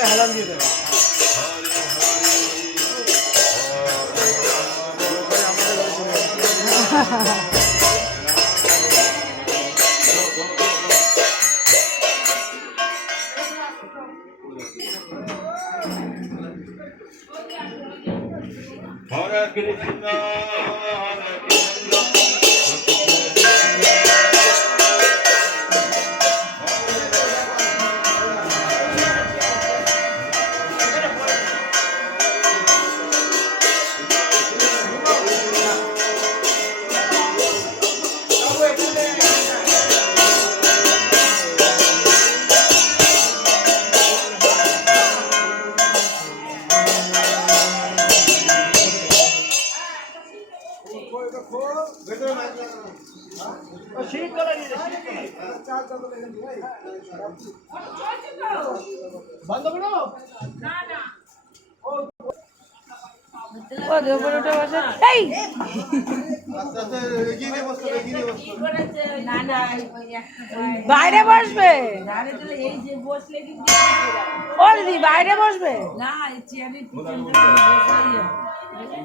এইখানে হেলান দিয়ে দেবে আমাদের বাড়ি চলে যাবে। Hare Krishna, হবে। বাইরে বসবে! এই দিদি বাইরে বসবে! না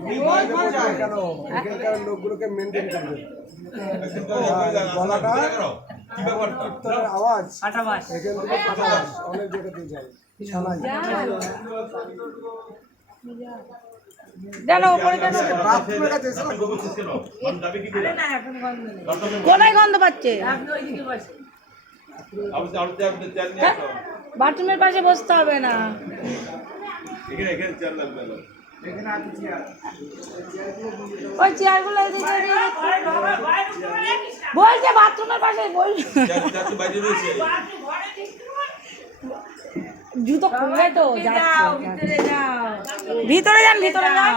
এই লোকগুলোকে মেনটেন করবে। আওয়াজ? এখান থেকে অনেক জায়গাতে যায়। কেন কোনায় গন্ধ পাচ্ছে? চেয়ার আসো বাথরুমের পাশে বসতে হবে না। চেয়ার ওই চেয়ারগুলো এদিকে এদিকে। বলছে বাথরুমের পাশে বল জুতো খুলবে তো ভিতরে যাও। ভিতরে যান ভিতরে যান।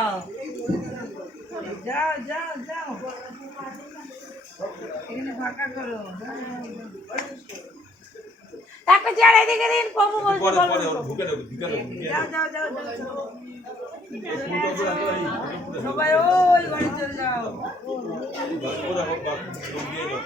যাও। যাও যাও এখানে একটা চেয়ার এদিকে দিন প্রভু বলছে পরে বলো। পরে ওর ঢুকে দেবো ঢুকে দেবো। ঢুকে যাও যাও যাও। সবাই ওই বাড়ি চলে যাও। পুরো হোক বা ঢুক দিয়ে দাও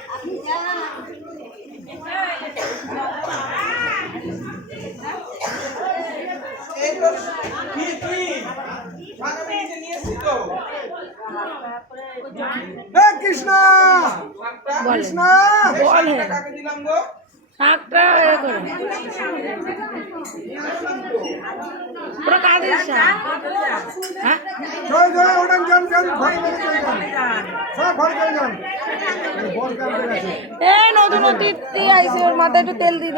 হে কৃষ্ণ কৃষ্ণ বলে শাকটা এ কাদের শাক হ্যাঁ? জয় জয় ওটান যান যান ঘরে ঘরে চলে যান সব ঘরে চলে যান বল কামড়ে গেছে? এই নতুন অতিথি আইসে ওর মাথায় একটু তেল দি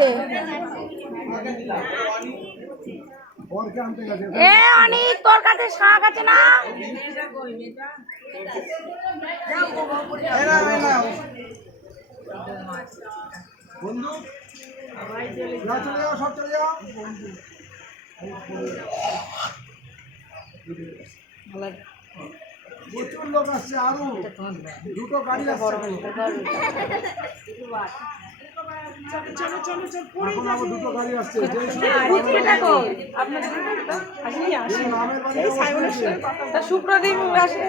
এ অনিক তোর কাছে শাক আছে না। বন্ধু? চলে যাও সব চলে যাও। প্রচুর লোক আসছে আরও দুটো গাড়ি আসছে। দুটো গাড়ি আসছে সুপ্রদীপ আসে।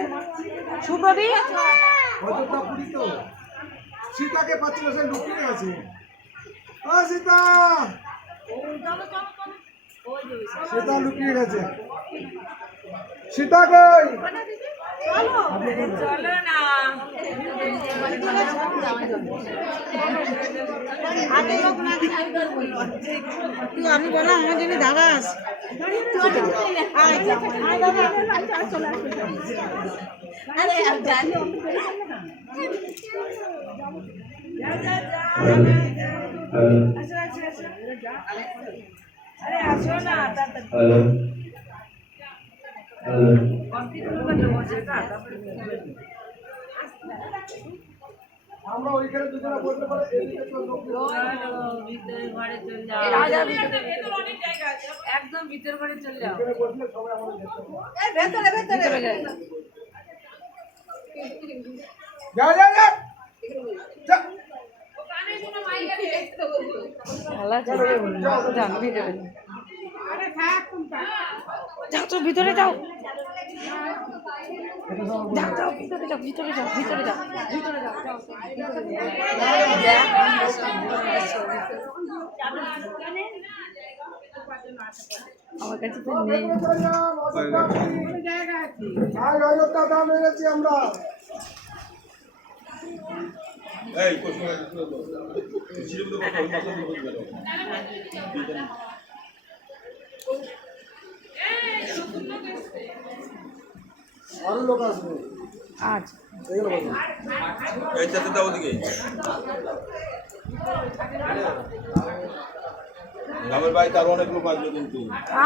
সুপ্রদীপ? সীতাকে পাচ্ছিল সে লুকিয়ে গেছে ও সীতা সীতা লুকিয়ে গেছে। সীতা কই চলো না আমি বললাম আমার জন্য আসো আরে হ্যালো করে বসে কা তারপরে আমরা ওইখানে দুজনে বলতে পারি এদিকে লোক চলো, ঘরে চলে যাও। একদম ভিতর ঘরে চলে যাও তো, ভিতরে যাও। যাও ভিতরে ভিতরে যাও ভিতরে যাও ভিতরে যাও। আমার কাছে তো আমরা। লোক আসবে। আচ্ছা। এই চাতে দাও ওদিকে। গ্রামের বাড়িতে আরও অনেক লোক আসবে কিন্তু।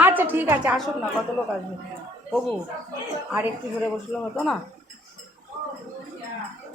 আচ্ছা ঠিক আছে আসুন না কত লোক আসবে? হবু। আর একটু ধরে বসলে হতো না?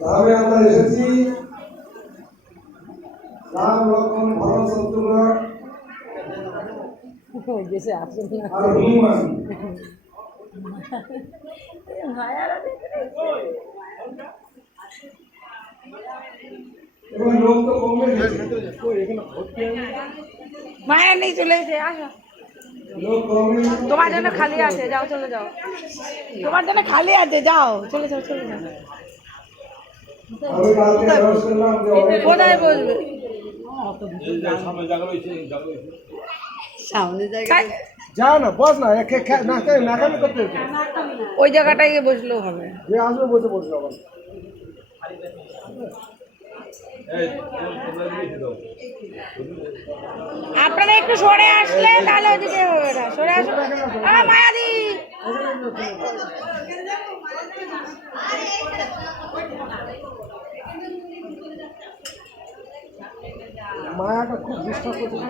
ধামে আমরা এসেছি রাম লক্ষ্মণ ভরত শত্রুঘ্ন আর হনুমান? মায়ের নেই চলে এসে আসো। তোমার জন্য খালি আছে যাও চলে যাও। তোমার জন্য খালি আছে যাও চলে যাও চলে যাও আমি কালকে অ্যানাউন্স করলাম যে অনেক- কোথায় বসবে সামনে না বস না একে খে- না নাকামি করতে ওই জায়গাটায় গিয়ে বসলেও হবে। যে আসবে বসে বসবে আবার। এই তোমরা দিয়েছে দাও আপনারা একটু সরে আসলে তাহলে ওদিকে হবে না। সরে আসো। আ, মায়াদি! মায়াটা খুব ডিস্টার্ব করছে?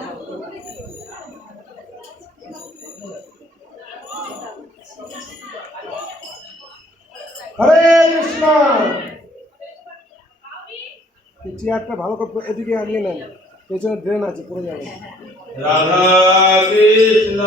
হরে কৃষ্ণ। চেয়ারটা ভালো করে এদিকে আনিয়ে নেন পেছনে ড্রেন আছে পড়ে যাবে। রাধা কৃষ্ণ